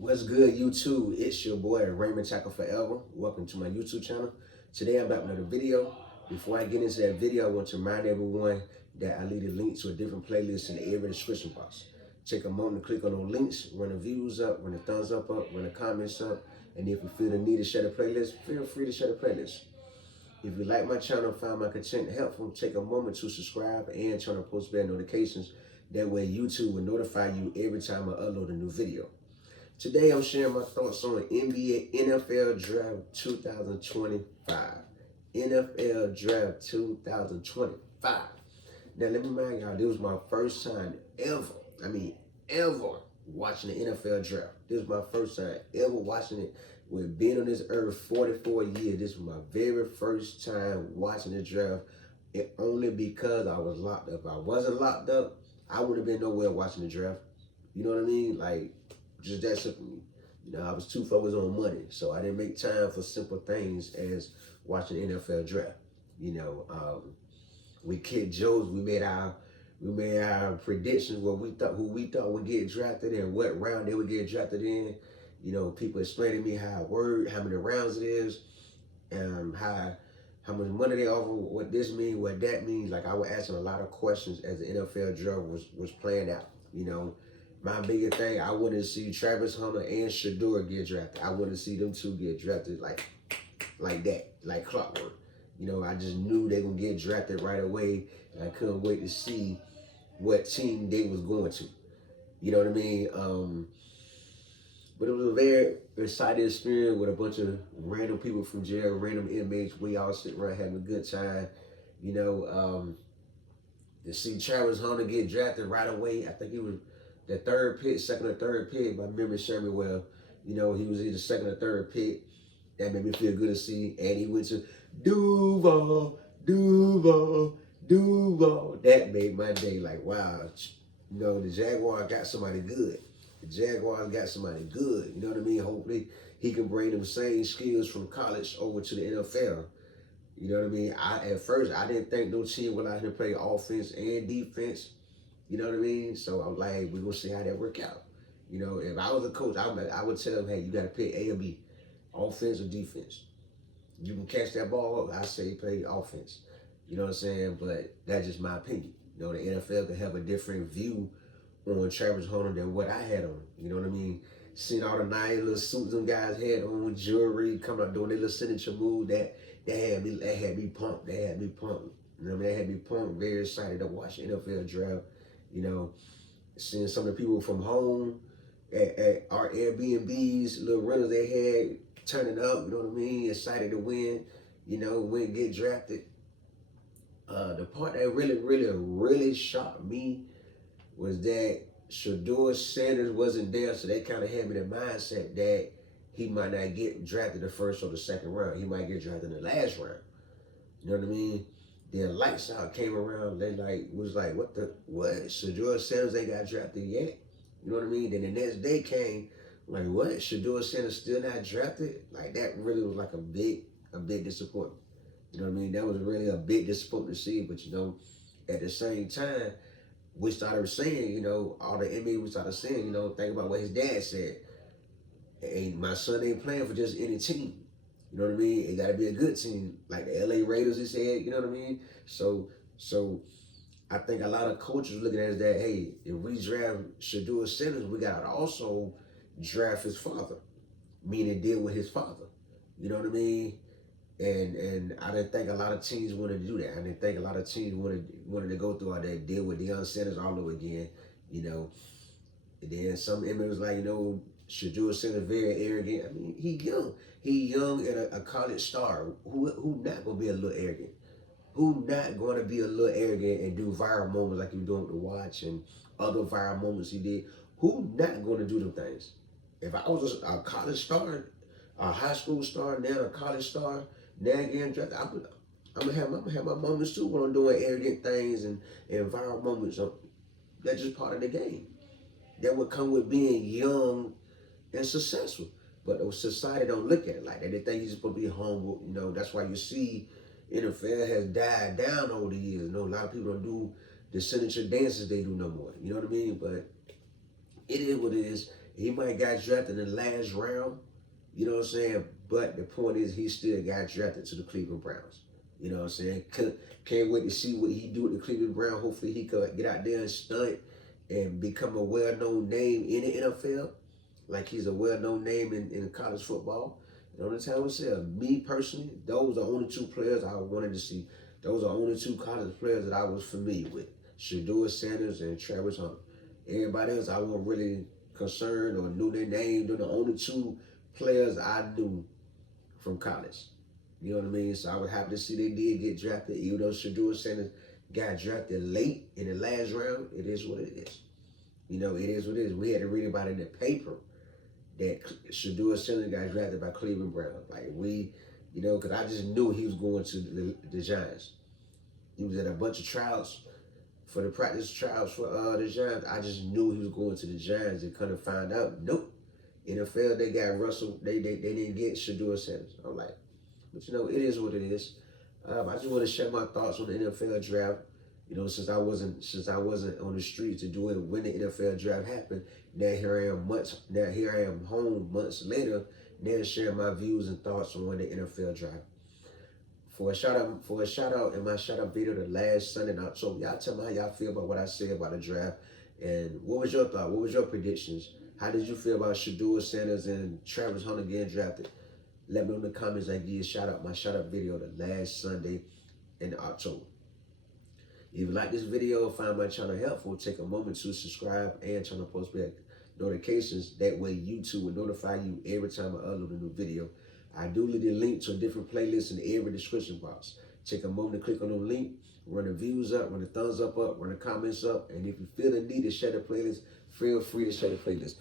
What's good, YouTube? It's your boy Raymond Tackle Forever. Welcome to my YouTube channel. Today I'm back with another video. Before I get into that video, I want to remind everyone that I leave a link to a different playlist in the area description box. Take a moment to click on those links, run the views up, run the thumbs up, run the comments up, and if you feel the need to share the playlist, feel free to share the playlist. If you like my channel, find my content helpful, take a moment to subscribe and turn on post bell notifications. That way YouTube will notify you every time I upload a new video. Today I'm sharing my thoughts on NBA NFL Draft 2025. NFL Draft 2025. Now let me remind y'all, this was my first time ever watching the NFL Draft. This was my first time ever watching it. With being on this earth 44 years, this was my very first time watching the draft. And only because I was locked up. If I wasn't locked up, I would have been nowhere watching the draft. You know what I mean? Like, just that simple. You know, I was too focused on money, so I didn't make time for simple things as watching the NFL draft. You know, we Kid Joes, we made our predictions what we thought who we thought would get drafted and what round they would get drafted in. You know, people explaining to me how many rounds it is, and how much money they offer, what this means, what that means. Like, I was asking a lot of questions as the NFL draft was playing out. You know, my biggest thing, I want to see Travis Hunter and Shedeur get drafted. I want to see them two get drafted like that, like clockwork. You know, I just knew they were gonna get drafted right away, and I couldn't wait to see what team they was going to. You know what I mean? But it was a very exciting experience with a bunch of random people from jail, random inmates. We all sitting around having a good time. You know, to see Travis Hunter get drafted right away. I think he was the third pick, second or third pick. My memory serves me well. You know, he was either second or third pick. That made me feel good to see. And he went to Duval. That made my day. Like, wow. You know, the Jaguars got somebody good. The Jaguars got somebody good. You know what I mean? Hopefully he can bring them same skills from college over to the NFL. You know what I mean? At first I didn't think no team would allow him to play offense and defense. You know what I mean? So I'm like, hey, we're gonna see how that work out. You know, if I was a coach, I would tell them, hey, you gotta pick A or B, offense or defense. You can catch that ball, I say play offense. You know what I'm saying? But that's just my opinion. You know, the NFL could have a different view on Travis Hunter than what I had on. You know what I mean? Seeing all the nice little suits them guys had on, jewelry, coming out doing their little signature move, that had me pumped. That had me pumped. You know what I mean? That had me pumped, very excited to watch the NFL draft. You know, seeing some of the people from home at our Airbnbs, little runners they had turning up, you know what I mean? Excited to win, you know, win, get drafted. The part that really shocked me was that Shedeur Sanders wasn't there, so they kind of had me in the mindset that he might not get drafted the first or the second round. He might get drafted in the last round. You know what I mean? Then Lights Out came around. They was like, what? Shedeur Sanders ain't got drafted yet. You know what I mean? Then the next day came, like, what? Shedeur Sanders still not drafted? Like, that really was like a big disappointment. You know what I mean? That was really a big disappointment to see. But, you know, at the same time, we started saying, you know, all the NBA, we started saying, you know, think about what his dad said. Hey, my son ain't playing for just any team. You know what I mean? It got to be a good team, like the LA Raiders. He said, you know what I mean? So I think a lot of coaches looking at it that, hey, if we draft Shedeur Sanders, we got to also draft his father, meaning deal with his father. You know what I mean? And I didn't think a lot of teams wanted to do that. I didn't think a lot of teams wanted to go through all that deal with Deion Sanders all over again. You know, and then some inmate was like, you know, Shedeur Sanders very arrogant. I mean, he young. He young and a college star. Who not gonna be a little arrogant? Who not gonna be a little arrogant and do viral moments like you doing with the watch and other viral moments he did? Who not gonna do them things? If I was a college star, a high school star, now a college star, now getting drafted, I'm gonna have my moments too when I'm doing arrogant things and viral moments. That's just part of the game. That would come with being young and successful. But society don't look at it like that. They think you're supposed to be humble. You know, that's why you see NFL has died down over the years. You know, a lot of people don't do the signature dances they do no more. You know what I mean? But it is what it is. He might got drafted in the last round, you know what I'm saying? But the point is, he still got drafted to the Cleveland Browns. You know what I'm saying? Can't wait to see what he do with the Cleveland Browns. Hopefully, he could get out there and stunt and become a well-known name in the NFL, like he's a well-known name in college football. And on the time itself, me personally, those are only two players I wanted to see. Those are only two college players that I was familiar with: Shedeur Sanders and Travis Hunter. Everybody else, I wasn't really concerned or knew their name. They're the only two players I knew from college. You know what I mean? So I was happy to see they did get drafted, even though Shedeur Sanders got drafted late in the last round. It is what it is. You know, it is what it is. We had to read about it in the paper that Shedeur Sanders got drafted by Cleveland Browns. Like you know, because I just knew he was going to the Giants. He was at a bunch of trials for the practice trials for the Giants. I just knew he was going to the Giants and couldn't find out. Nope. NFL, they got Russell. They didn't get Shedeur Sanders. I'm like, but you know, it is what it is. I just want to share my thoughts on the NFL draft. You know, since I wasn't on the streets to do it when the NFL draft happened. Now here I am home months later, now sharing my views and thoughts on the NFL draft. For a shout out in my shout out video the last Sunday in October, y'all tell me how y'all feel about what I said about the draft, and what was your thought? What was your predictions? How did you feel about Shedeur Sanders and Travis Hunter getting drafted? Let me know in the comments. I give you a shout out, my shout out video the last Sunday in October. If you like this video, find my channel helpful, take a moment to subscribe and turn on post notifications. That way YouTube will notify you every time I upload a new video. I do leave a link to a different playlist in every description box. Take a moment to click on the link, run the views up, run the thumbs up, run the comments up, and if you feel the need to share the playlist, feel free to share the playlist.